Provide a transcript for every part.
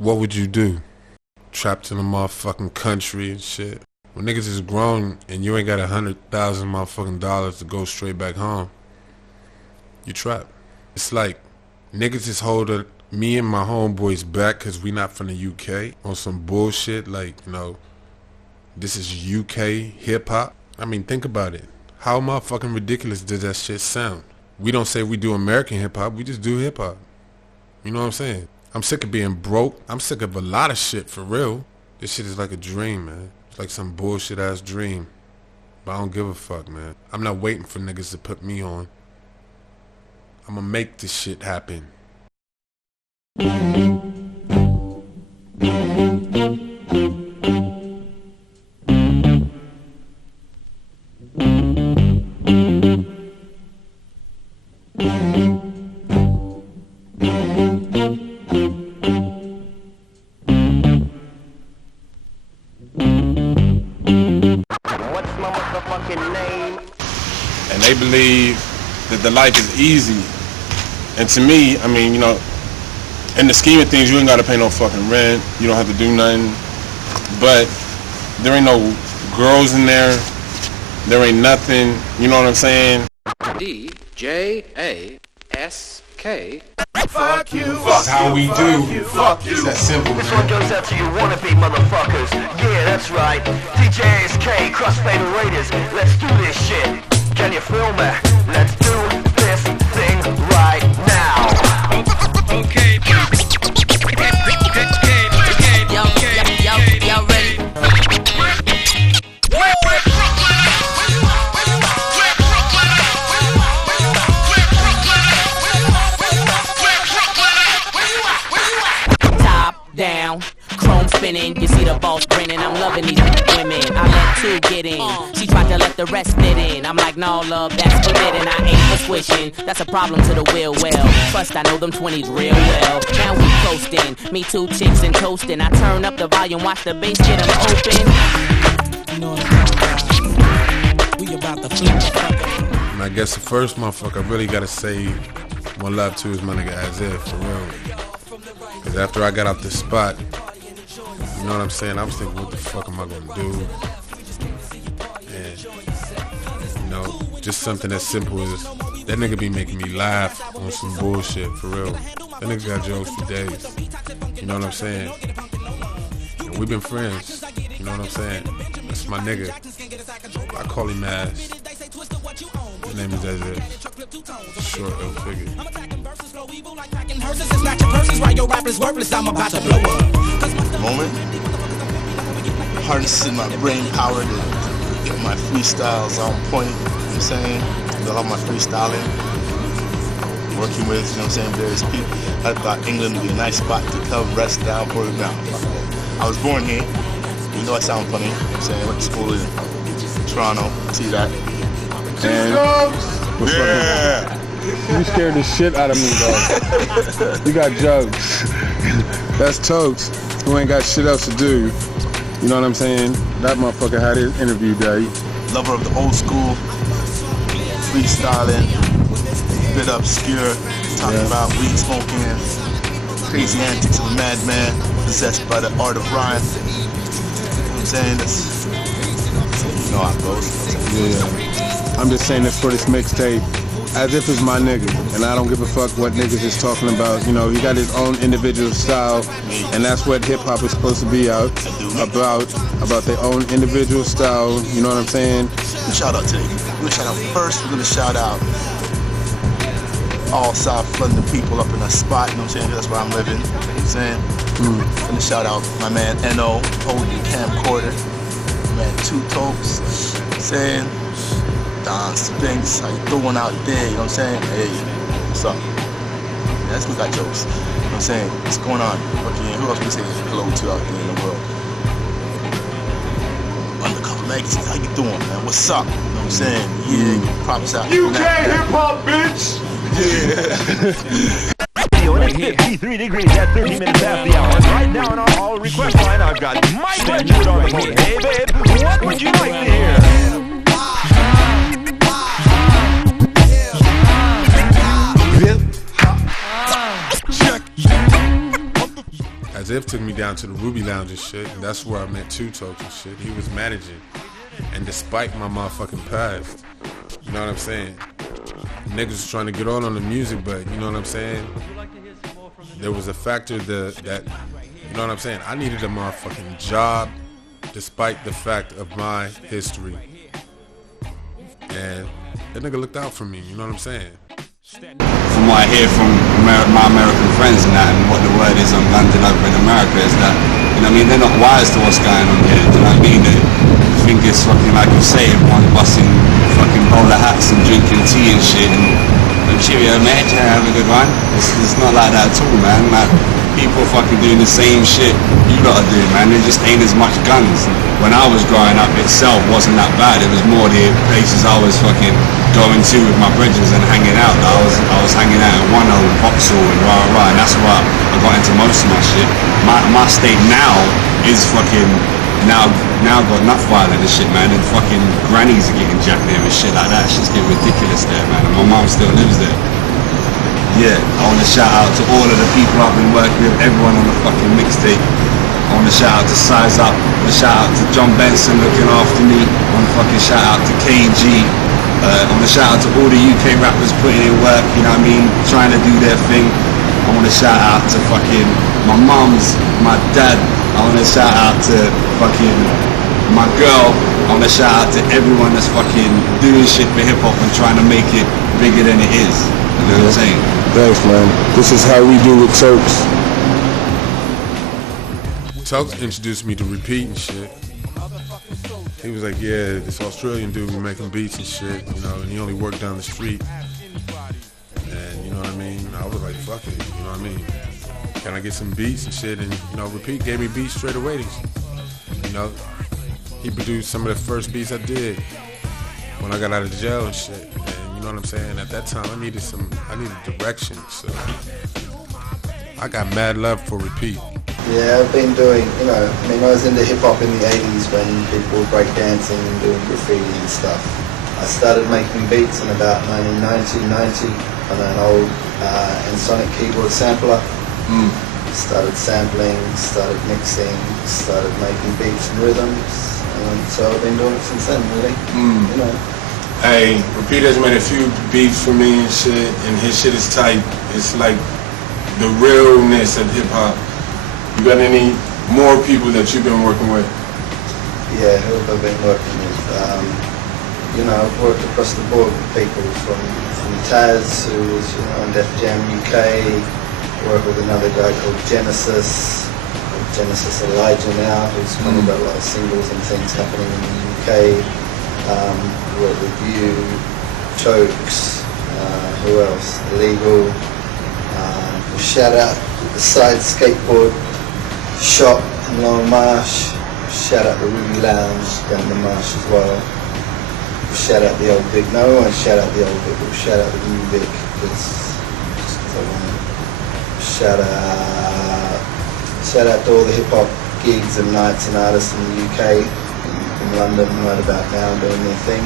what would you do? Trapped in a motherfucking country and shit. When niggas is grown and you ain't got $100,000 motherfucking dollars to go straight back home, you trapped. It's like niggas is holding me and my homeboys back cause we not from the UK on some bullshit like, you know, this is UK hip-hop. I mean, think about it. How motherfucking ridiculous does that shit sound? We don't say we do American hip-hop, we just do hip-hop. You know what I'm saying? I'm sick of being broke. I'm sick of a lot of shit, for real. This shit is like a dream, man. It's like some bullshit-ass dream. But I don't give a fuck, man. I'm not waiting for niggas to put me on. I'm gonna make this shit happen. And they believe that the life is easy. And to me, I mean, you know, in the scheme of things, you ain't gotta pay no fucking rent. You don't have to do nothing. But there ain't no girls in there. There ain't nothing. You know what I'm saying? D-J-A-S-K. Fuck you. Fuck how we do. Fuck you. It's that simple, This man. one goes out to you wannabe motherfuckers. Yeah, that's right. DJSK, Crossfade Raiders. Let's do this shit. Can you feel me? Let's do this thing right now. Okay. Y'all ready? Top down, chrome spinning. You see the balls grinning. I'm loving these women. I let two get in. She tried to let the rest fit in. I'm like, no love, that's forbidden. I ain't for swishing. That's a problem to the will. Well, trust I know them 20s real well. Now we coasting. Me two chicks and toasting. I turn up the volume, watch the bass get them open. You know what I'm talking about? We about to flip the fucking. And I guess the first motherfucker I really gotta say one love to is my nigga As If, for real. Cause after I got out this spot, you know what I'm saying, I was thinking, what the fuck am I gonna do? And, you know, just something as simple as, that nigga be making me laugh on some bullshit, for real. That nigga got jokes for days. You know what I'm saying? And we've been friends, you know what I'm saying? That's my nigga. I call him As. His name is As If. Short, ill figure. Moment. Harnessing my brain power to get my freestyles on point. You know what I'm saying? I love my freestyling. Working with, you know what I'm saying, various people. I thought England would be a nice spot to come, rest down, pour it down. I was born here. You know I sound funny. You know what I'm saying? I went to school in Toronto. See that? And What's up? You scared the shit out of me, dog. You got jokes. That's Tokes, who ain't got shit else to do. You know what I'm saying? That motherfucker had his interview day. Lover of the old school, freestyling, bit obscure, talking about weed smoking, crazy antics of a madman, possessed by the art of rhyme. You know what I'm saying? That's, you know how it goes. Yeah. I'm just saying this for this mixtape. As If is my nigga, and I don't give a fuck what niggas is talking about. You know, he got his own individual style, and that's what hip-hop is supposed to be about their own individual style, you know what I'm saying? Shout out today. We're gonna shout out first, we're gonna shout out all South London people up in that spot, you know what I'm saying? That's where I'm living, you know what I'm saying? I'm gonna shout out my man N.O. holding the camcorder, my man Two Tokes, you know what I'm saying? Don Spinks, how you doing out there, you know what I'm saying? Hey, what's up? Yeah, that's what got jokes, you know what I'm saying? What's going on? Okay, who else we say hello to out there in the world? Undercover Legacy, how you doing, man? What's up? You know what I'm saying? Yeah, props out. UK hip-hop, bitch! Right here. 53 degrees at 30 minutes past the hour. Right now on our all request line, I've got Mike Legend on the phone. Hey, babe, what would you like to hear? As If took me down to the Ruby Lounge and shit, and that's where I met Two Tokes and shit. He was managing. And despite my motherfucking past, you know what I'm saying? Niggas was trying to get on the music, but you know what I'm saying? There was a factor that you know what I'm saying? I needed a motherfucking job despite the fact of my history. And that nigga looked out for me, you know what I'm saying? From what I hear from my American friends and that, and what the word is on London over in America is that, you know what I mean, they're not wise to what's going on here, do you know what I mean? They think it's fucking, like you say, everyone's busting fucking bowler hats and drinking tea and shit, and cheerio mate, have a good one. It's not like that at all, man. Like, people fucking doing the same shit you gotta do, man. There just ain't as much guns. When I was growing up, itself wasn't that bad. It was more the places I was fucking going to with my brethren and hanging out. I was hanging out in One Hole, Vauxhall and rah, and that's where I got into most of my shit. My state now is fucking now got enough violent and shit, man, and fucking grannies are getting jacked there and shit like that. Shit's getting ridiculous there, man, and my mum still lives there. Yeah, I want to shout out to all of the people I've been working with, everyone on the fucking mixtape. I want to shout out to Size Up, I want to shout out to John Benson looking after me, I want to fucking shout out to KG, I want to shout out to all the UK rappers putting in work, you know what I mean, trying to do their thing. I want to shout out to fucking my mums, my dad. I want to shout out to fucking my girl. I want to shout out to everyone that's fucking doing shit for hip-hop and trying to make it bigger than it is. You know what I'm saying? Thanks, man. This is how we do with Tokes. Tokes introduced me to Repeat and shit. He was like, yeah, this Australian dude was making beats and shit, you know, and he only worked down the street. And you know what I mean? I was like, fuck it, you know what I mean? Can I get some beats and shit? And you know, Repeat gave me beats straight away. You know, he produced some of the first beats I did when I got out of jail and shit. And you know what I'm saying? At that time, I needed direction. So I got mad love for Repeat. Yeah, I've been doing, you know, I mean, I was into hip-hop in the 80s when people were breakdancing and doing graffiti and stuff. I started making beats in about 1990 on an old Sonic keyboard sampler. Started sampling, started mixing, started making beats and rhythms, and so I've been doing it since then, really. You know. Hey, Repeat has made a few beats for me and shit, and his shit is tight. It's like the realness of hip-hop. You got any more people that you've been working with? Yeah, who have I been working with? You know, I've worked across the board with people from Taz, who was, you know, on Def Jam UK. Work with another guy called Genesis Elijah now, who's kind of got a lot of singles and things happening in the UK. Work with you, Chokes, who else? Illegal. Shout out to the Side Skateboard Shop in Long Marsh. Shout out the Ruby Lounge down the Marsh as well. Shout out the old Vic. No, I won't shout out the old Vic, but shout out the new Vic because I want to. Shout out to all the hip-hop gigs and nights and artists in the UK, in London right about now doing their thing.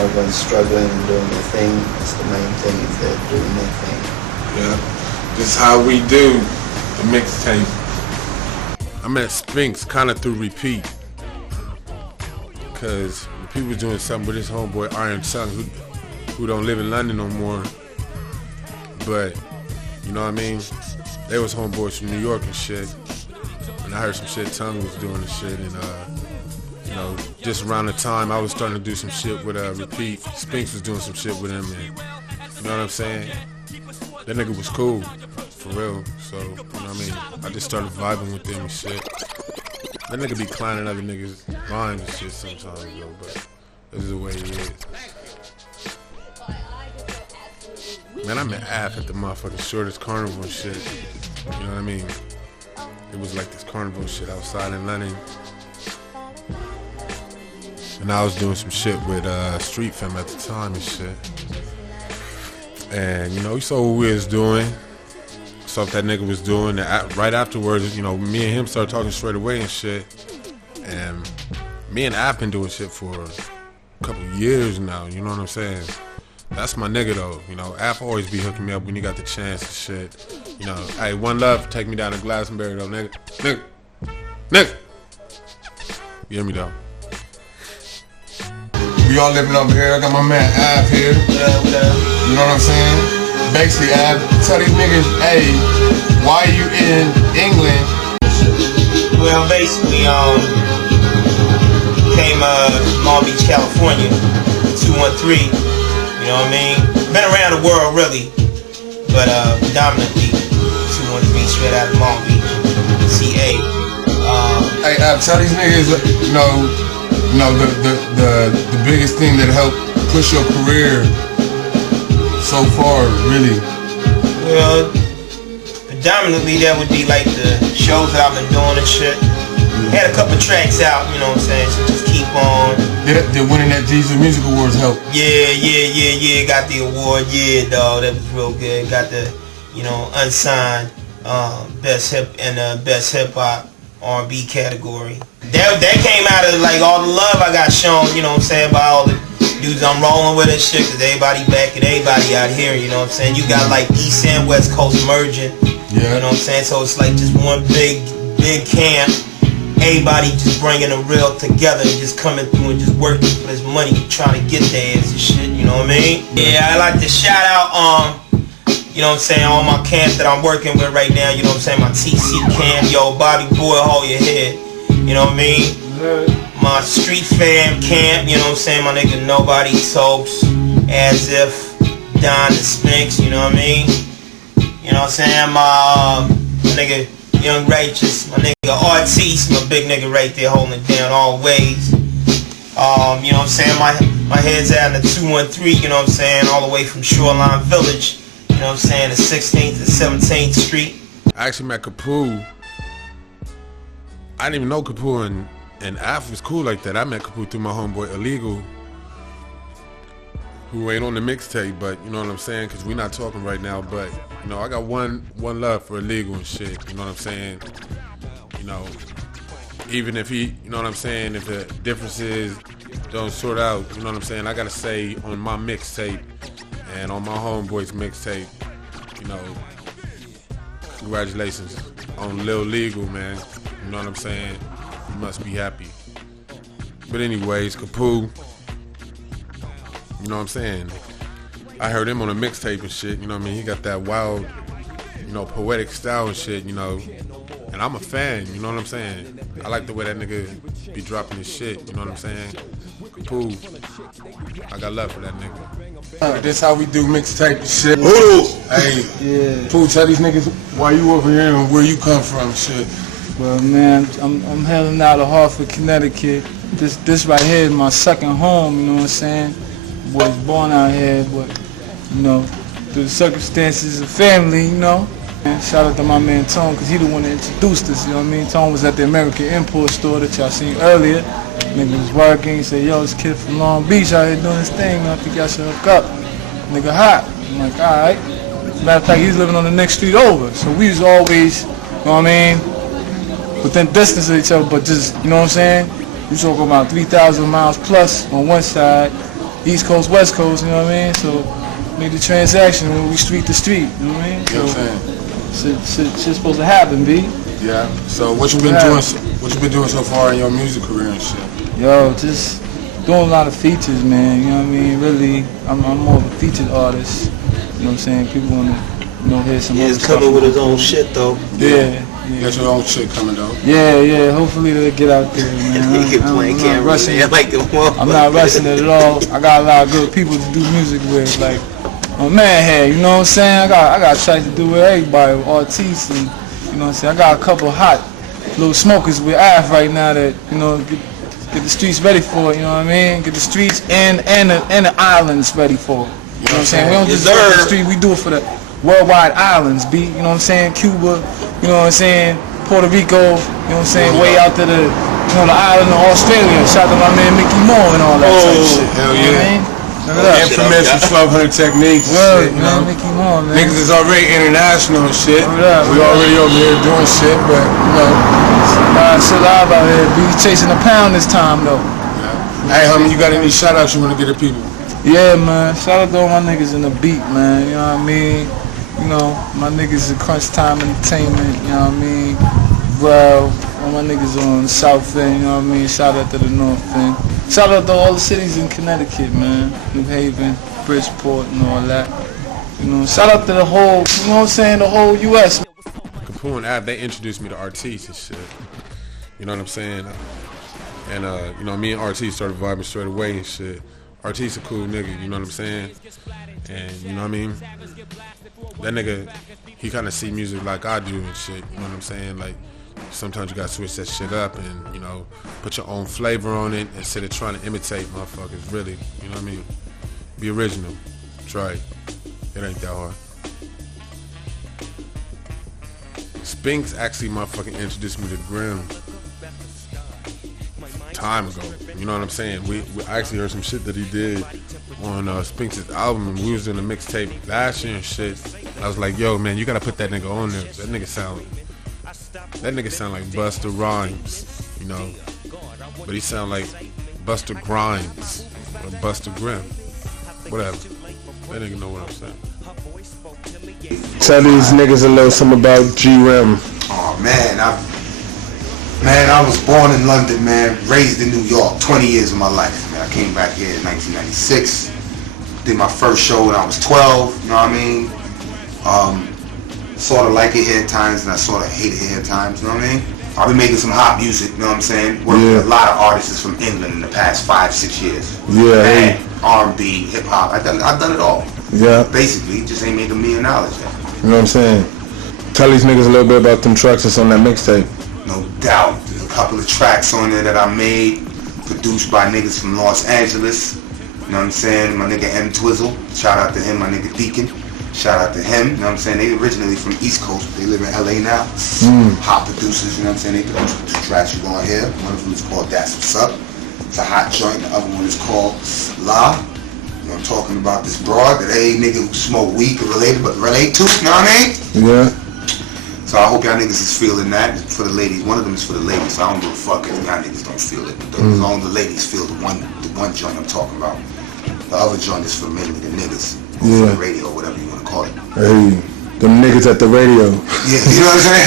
Everyone's struggling and doing their thing. That's the main thing, is they're doing their thing. Yeah, this is how we do the mixtape. I met Sphinx kind of through Repeat, because Repeat was doing something with his homeboy Iron Tongue, who don't live in London no more, but you know what I mean? They was homeboys from New York and shit. And I heard some shit Tongue was doing and shit. And, you know, just around the time I was starting to do some shit with Repeat, Sphinx was doing some shit with him. And, you know what I'm saying? That nigga was cool, for real. So, you know what I mean? I just started vibing with them and shit. That nigga be clowning other niggas' lines and shit sometimes, though. But this is the way he is. Man, I met Af at the motherfucking shortest carnival and shit. You know what I mean? It was like this carnival shit outside in London. And I was doing some shit with Street Fam at the time and shit. And, you know, he saw what we was doing. Saw what that nigga was doing. And right afterwards, you know, me and him started talking straight away and shit. And me and Af been doing shit for a couple years now, you know what I'm saying? That's my nigga though. You know, Af always be hooking me up when he got the chance and shit. You know, hey, one love, take me down to Glastonbury though, nigga. Nigga. You hear me though? We all living over here. I got my man Av here. What up? You know what I'm saying? Basically, Av, tell these niggas, hey, why you in England? Well, basically, came Long Beach, California, 213. You know what I mean? Been around the world really, but predominantly 213 straight out of Long Beach, CA. Hey, Av, tell these niggas, you know, the biggest thing that helped push your career so far, really. Well, predominantly that would be like the shows that I've been doing and shit. Had a couple tracks out, you know what I'm saying, so just keep on. Did winning that Jesus Music Awards help? Yeah, got the award, yeah, dog, that was real good. Got the, you know, unsigned best hip hop R&B category. That came out of like all the love I got shown, you know what I'm saying, by all the dudes I'm rolling with and shit, cause everybody back and everybody out here, you know what I'm saying. You got like East and West Coast merging, you know what I'm saying, so it's like just one big camp. Everybody just bringing the real together and just coming through and just working for this money, trying to get their ass and shit, you know what I mean? Yeah, I like to shout out, you know what I'm saying, all my camps that I'm working with right now, you know what I'm saying, my TC camp, yo, Bobby Boy, hold your head, you know what I mean? My Street Fam camp, you know what I'm saying, my nigga Nobody Soaps, As If, Don the Spinks, you know what I mean? You know what I'm saying, my nigga Young Righteous, my nigga Artiste, my big nigga right there holding it down always. You know what I'm saying, my head's out in the 213, you know what I'm saying, all the way from Shoreline Village, you know what I'm saying, the 16th and 17th Street. I actually met Kapu. I didn't even know Kapu and Af was cool like that. I met Kapu through my homeboy Illegal, who ain't on the mixtape, but you know what I'm saying, because we not talking right now, but you know, I got one love for Illegal and shit, you know what I'm saying? You know, even if he, you know what I'm saying, if the differences don't sort out, you know what I'm saying, I gotta say on my mixtape and on my homeboy's mixtape, you know, congratulations on Lil Legal, man, you know what I'm saying? You must be happy. But anyways, Kapu, you know what I'm saying? I heard him on a mixtape and shit, you know what I mean? He got that wild, you know, poetic style and shit, you know. And I'm a fan, you know what I'm saying? I like the way that nigga be dropping his shit, you know what I'm saying? Kapu, I got love for that nigga. This how we do mixtape and shit. Hey, yeah. Pooh, tell these niggas why you over here and where you come from, shit. Well, man, I'm hailing out of Hartford, Connecticut. This right here is my second home, you know what I'm saying? Was born out here, but you know, through the circumstances of family, you know. And shout out to my man Tone, cause he the one that introduced us, you know what I mean? Tone was at the American Import store that y'all seen earlier. Nigga was working, he said, yo, this kid from Long Beach out here doing his thing, man, I think y'all should hook up. Nigga hot. I'm like, alright. Matter of fact, he's living on the next street over. So we was always, you know what I mean, within distance of each other, but just, you know what I'm saying? We talking about 3,000 miles plus on one side, East Coast, West Coast, you know what I mean? So, made the transaction when we street to street, you know what I mean? You know what I'm saying? Shit's supposed to happen, B. Yeah. So what you been doing? What you been doing so far in your music career and shit? Yo, just doing a lot of features, man. You know what I mean? Really, I'm more of a featured artist. You know what I'm saying? People wanna, you know, hear some. He's coming with his own shit though. Yeah. You got your own shit coming though. Yeah. Hopefully they'll get out there, man. He can play camera. I'm not rushing it at all. I got a lot of good people to do music with, like my man here. You know what I'm saying? I got try to do with everybody, with artists, and you know what I'm saying. I got a couple hot little smokers with Af right now that you know get the streets ready for it. You know what I mean? Get the streets and the islands ready for it. You know what I'm saying? We don't just do it for the street. We do it for the worldwide islands, B. You know what I'm saying? Cuba. You know what I'm saying? Puerto Rico. You know what I'm saying? Way out to the the island of Australia. Shout out to my man Mickey Moore and all that type shit. Hell yeah. You know what I mean? Infamous with 1200 techniques and shit, you know? Mickey Moore, man. Niggas is already international and shit. We already over here doing shit, but you know. Shit live out here. Be chasing a pound this time though. Yeah. Hey homie, you got any shout outs you wanna give to people? Yeah, man. Shout out to all my niggas in the beat, man. You know what I mean? You know, my niggas at Crunch Time Entertainment. You know what I mean? Rel, all my niggas on the South End. You know what I mean? Shout out to the North End. Shout out to all the cities in Connecticut, man. New Haven, Bridgeport, and all that. You know, shout out to the whole, you know what I'm saying, the whole U.S. Capone Ave, they introduced me to Artiste and shit. You know what I'm saying? And, you know, me and Artiste started vibing straight away and shit. Artiste a cool nigga, you know what I'm saying? And, you know what I mean? That nigga, he kind of see music like I do and shit, you know what I'm saying? Like, sometimes you gotta switch that shit up and, you know, put your own flavor on it instead of trying to imitate motherfuckers, really. You know what I mean? Be original. Try it. It ain't that hard. Spinks actually motherfucking introduced me to Grimm time ago. You know what I'm saying? We actually heard some shit that he did on Spinks' album, and we was in a mixtape last year and shit. I was like, yo, man, you gotta put that nigga on there. That nigga sound like Busta Rhymes, you know, but he sound like Busta Grimes or Busta Grimm, whatever. That nigga know what I'm saying. Tell these niggas a little something about G-Rim. Oh man, I was born in London, man, raised in New York, 20 years of my life, man. I came back here in 1996, did my first show when I was 12, you know what I mean? Sort of like it here at times, and I sort of hate it here at times, you know what I mean? I've been making some hot music, you know what I'm saying? Working with a lot of artists from England in the past 5-6 years. Yeah. And R&B, hip-hop, I've done it all. Yeah. Basically, just ain't making me a knowledge yet. You know what I'm saying? Tell these niggas a little bit about them tracks that's on that mixtape. No doubt. There's a couple of tracks on there that I made, produced by niggas from Los Angeles. You know what I'm saying? My nigga M Twizzle. Shout out to him, my nigga Deacon. Shout out to him. You know what I'm saying? They originally from East Coast, but they live in LA now. Hot producers, you know what I'm saying? They produced the two tracks you're gonna hear. One of them is called That's What's Up. It's a hot joint. The other one is called La. You know, I'm talking about this broad that any nigga who smoke weed can relate to, you know what I mean? Yeah. So I hope y'all niggas is feeling that. For the ladies, one of them is for the ladies, so I don't give a fuck if y'all niggas don't feel it. But as long as the ladies feel the one joint I'm talking about. The other joint is for mainly the niggas. For the radio, whatever you want to call it. Hey, them niggas at the radio. Yeah, you know what I'm saying?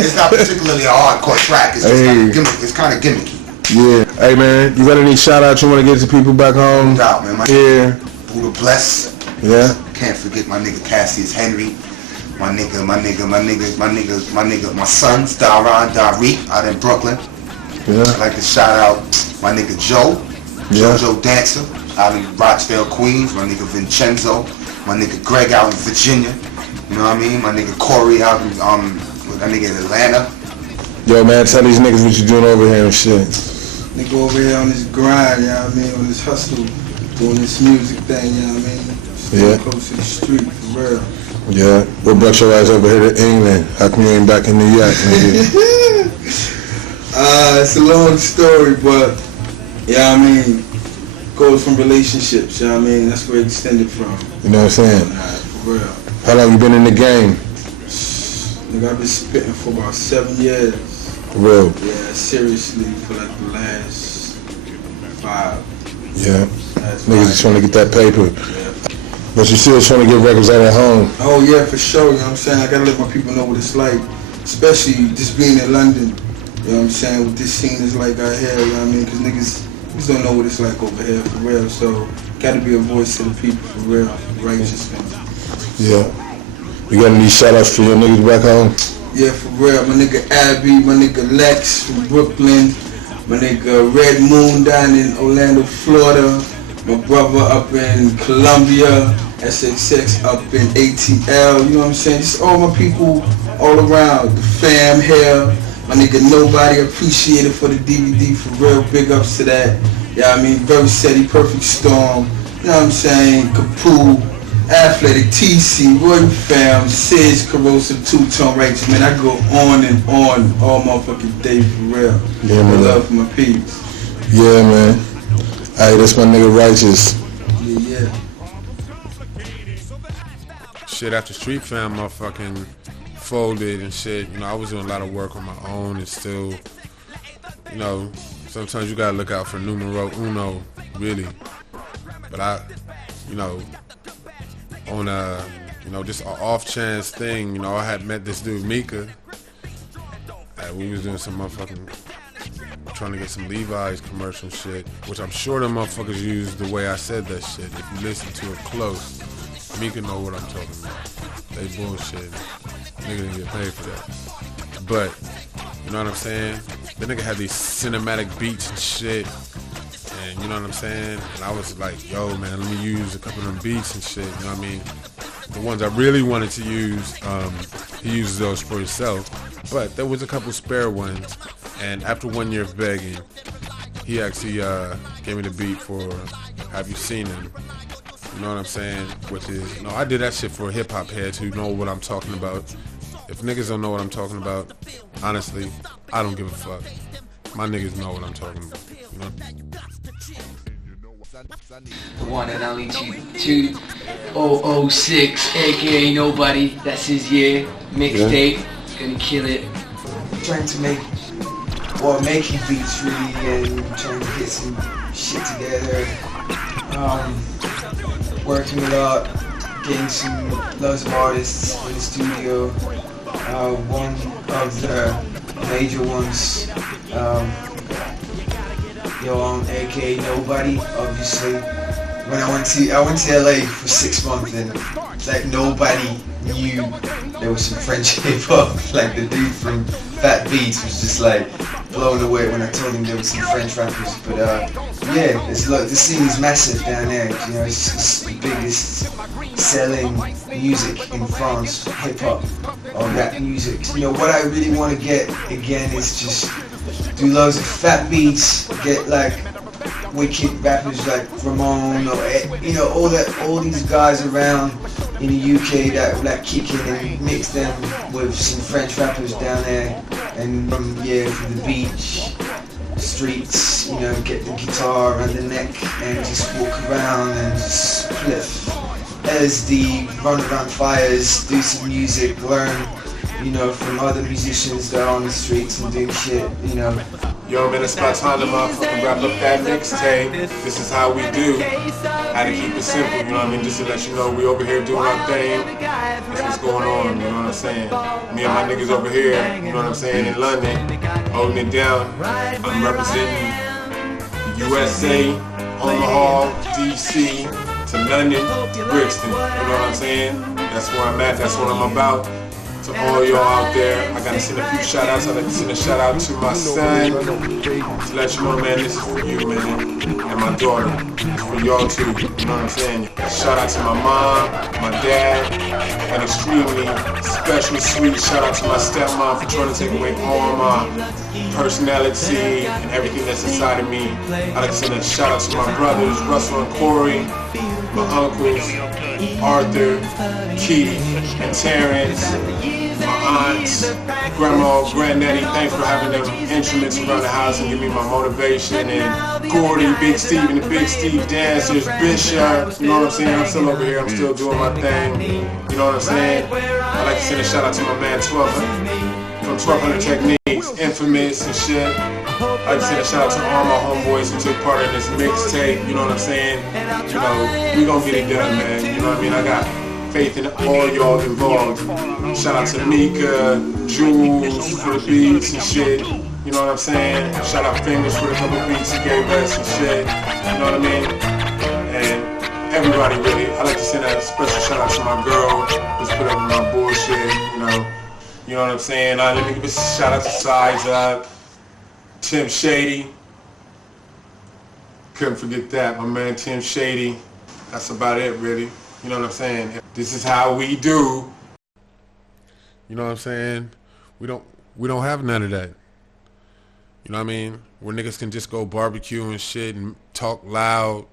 It's not particularly a hardcore track. It's just kind of gimmicky. Yeah. Hey man, you got any shout outs you want to give to people back home? No doubt, man. Buddha Bless. Yeah. Can't forget my nigga Cassius Henry. My son, Darik, out in Brooklyn. Yeah. I'd like to shout out my nigga Joe, JoJo Dancer, out in Rochville, Queens. My nigga Vincenzo, my nigga Greg out in Virginia. You know what I mean? My nigga Corey out in, that nigga in Atlanta. Yo man, tell these niggas what you doing over here and shit. Nigga over here on this grind, you know what I mean? On this hustle, doing this music thing, you know what I mean? Staying close to the street, for real. Yeah, what brought your ass over here to England? How come you ain't back in New York, nigga? It's a long story, but, you know what I mean? Goes from relationships, you know what I mean? That's where it extended from. You know what I'm saying? For real. How long you been in the game? Nigga, I've been spitting for about 7 years. For real? Yeah, seriously, for like the last 5. Yeah. Niggas is trying to get that paper. Yeah. But you still trying to get records out at home. Oh yeah, for sure, you know what I'm saying? I gotta let my people know what it's like. Especially just being in London. You know what I'm saying? What this scene is like out here, you know what I mean? Because niggas don't know what it's like over here, for real. So, gotta be a voice to the people, for real. Righteous ones. Yeah. You got any shout outs for your niggas back home? Yeah, for real. My nigga Abby, my nigga Lex from Brooklyn, my nigga Red Moon down in Orlando, Florida, my brother up in Colombia, SXX up in ATL, you know what I'm saying? Just all my people all around, the fam here, my nigga Nobody, appreciate it for the DVD, for real, big ups to that. Yeah, I mean, Very Steady, Perfect Storm, you know what I'm saying? Kapoo, Athletic, TC, Royal Fam, Sis, Corrosive, Two-Tone Righteous, man, I go on and on all motherfucking day, for real. Yeah, man. Love for my peeps. Yeah, man. Hey, that's my nigga Righteous. Yeah. Shit, after Street Fam motherfucking folded and shit, you know, I was doing a lot of work on my own and still, you know, sometimes you gotta look out for numero uno really. But I, on a, just an off chance thing, I had met this dude Mika. We was doing some motherfucking, trying to get some Levi's commercial shit, which I'm sure them motherfuckers used the way I said that shit. If you listen to it close, Mika know what I'm talking about. They bullshit. Nigga didn't get paid for that. But, you know what I'm saying? The nigga had these cinematic beats and shit. And you know what I'm saying? And I was like, yo, man, let me use a couple of them beats and shit. You know what I mean? The ones I really wanted to use, he uses those for himself. But there was a couple spare ones. And after 1 year of begging, he actually gave me the beat for Have You Seen Him? You know what I'm saying? Which is, I did that shit for hip hop heads who know what I'm talking about. If niggas don't know what I'm talking about, honestly, I don't give a fuck. My niggas know what I'm talking about. You know? The one and only 2006, aka Nobody. That's his year. Mixtape. Gonna kill it. Trying to make making beats really, and trying to get some shit together. Working a lot, getting loads of artists in the studio. One of the major ones, aka Nobody, obviously. When I went to LA for 6 months, and like nobody knew there was some French hip hop. Like the dude from Fat Beats was just like blown away when I told him there was some French rappers. But yeah, the scene is massive down there. It's the biggest selling music in France, hip hop or rap music. What I really want to get again is just do loads of fat beats, get like wicked rappers like Ramon or all these guys around in the UK that like kicking and mix them with some French rappers down there, and from the beach, streets, get the guitar around the neck and just walk around and just spliff LSD, run around fires, do some music, learn from other musicians that are on the streets and doing shit, Yo, man, it's about time to motherfucking wrap up that mixtape. This is how we do. How to keep it simple, you know what I mean? Just to let you know, we over here doing our thing. That's what's going on, you know what I'm saying? Me and my niggas over here, you know what I'm saying, in London, holding it down. I'm representing USA, Omaha, DC, to London, Brixton, you know what I'm saying? That's where I'm at, that's what I'm about. To all y'all out there, I gotta send a few shout outs. I'd like to send a shout out to my son, to let you know, man, this is for you, man, and my daughter. It's for y'all too, you know what I'm saying? Shout out to my mom, my dad, an extremely special, sweet shout out to my stepmom for trying to take away all my personality and everything that's inside of me. I'd like to send a shout out to my brothers, Russell and Corey, my uncles, Arthur, Keith, and Terrence, my aunts, grandma, granddaddy. Thanks for having them instruments around the house and give me my motivation. And Gordy, Big Steve, and the Big Steve dancers, Bishop. You know what I'm saying? I'm still over here. I'm still doing my thing. You know what I'm saying? I'd like to send a shout out to my man 1200 from 1200 Techniques, Infamous and shit. I'd like to send a shout out to all my homeboys who took part in this mixtape. You know what I'm saying? We gonna get it done, man. You know what I mean? I got faith in all y'all involved. Shout out to Mika, Jules for the beats and shit. You know what I'm saying? Shout out Fingers for the couple beats he gave us and shit. You know what I mean? And everybody really. I'd like to send a special shout out to my girl who's put up with my bullshit. You know what I'm saying? Let me give a shout out to Size Up, Tim Shady. Couldn't forget that, my man Tim Shady. That's about it, really. You know what I'm saying? This is how we do. You know what I'm saying? We don't have none of that. You know what I mean? Where niggas can just go barbecue and shit and talk loud.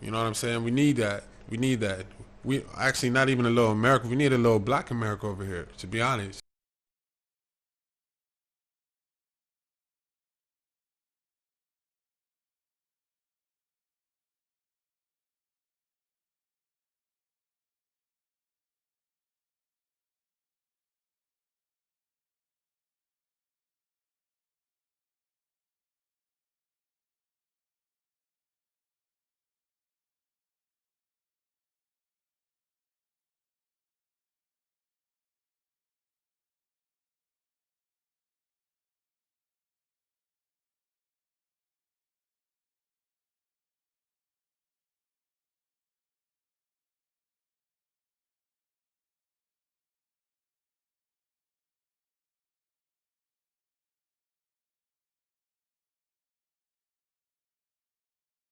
You know what I'm saying? We need that. We need that. We actually not even a little America. We need a little black America over here, to be honest.